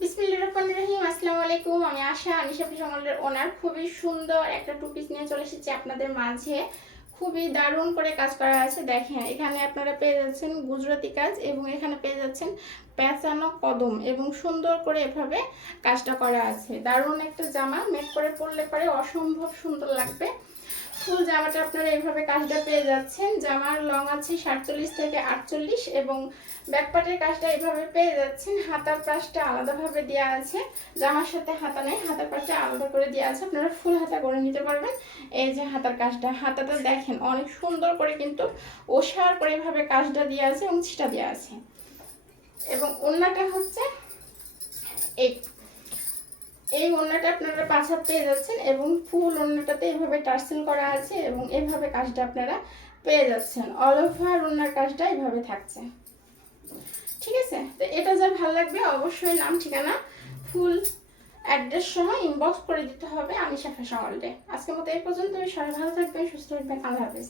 বিসমিল্লাহির রহমানির রহিম, আসসালামু আলাইকুম। আমি আশা আনিশা ফিশামলের ওনার খুবই সুন্দর একটা টু পিস নিয়ে চলে এসেছি আপনাদের মাঝে। খুবই দারুণ করে কাজ করা আছে দেখেন, এখানে আপনারা পেয়ে যাচ্ছেন গুজরাটি কাজ এবং এখানে পেয়ে যাচ্ছেন পেঁচানো কদম এবং সুন্দর করে এভাবে কাজটা করা আছে। দারুণ একটা জামা মেক করে পরলে পরে অসম্ভব সুন্দর লাগবে। ফুল জামাটা আপনারা এইভাবে কাজটা পেয়ে যাচ্ছেন। জামার লং আছে সাতচল্লিশ থেকে আটচল্লিশ এবং ব্যাকপাটের কাজটা এইভাবে পেয়ে যাচ্ছেন। হাতার পাশটা আলাদাভাবে দেওয়া আছে। জামার সাথে হাতা নেই, হাতার পাশটা আলাদা করে দেওয়া আছে। আপনারা ফুল হাতা করে নিতে পারবেন। এই যে হাতার কাজটা, হাতাটা দেখেন অনেক সুন্দর করে কিন্তু ওষার করে এইভাবে কাজটা দেওয়া আছে এবং ছিটা দেওয়া আছে। এবং অন্যটা হচ্ছে এই এই ওড়নাটা আপনারা হাত পেয়ে যাচ্ছেন এবং ফুল ওড়নাটাতে এভাবে টার্সেল করা আছে এবং এভাবে কাজটা আপনারা পেয়ে যাচ্ছেন। অল ওভার ওড়নার কাজটা এভাবে থাকছে। ঠিক আছে? তো এটা যা ভালো লাগবে, অবশ্যই নাম, ঠিকানা, ফুল অ্যাড্রেস সহ ইনবক্স করে দিতে হবে আমি শাখা সমালটে আজকের মতো এই পর্যন্ত সবাই ভালো থাকবেন, সুস্থ থাকবেন। আল্লাহ হাফিজ।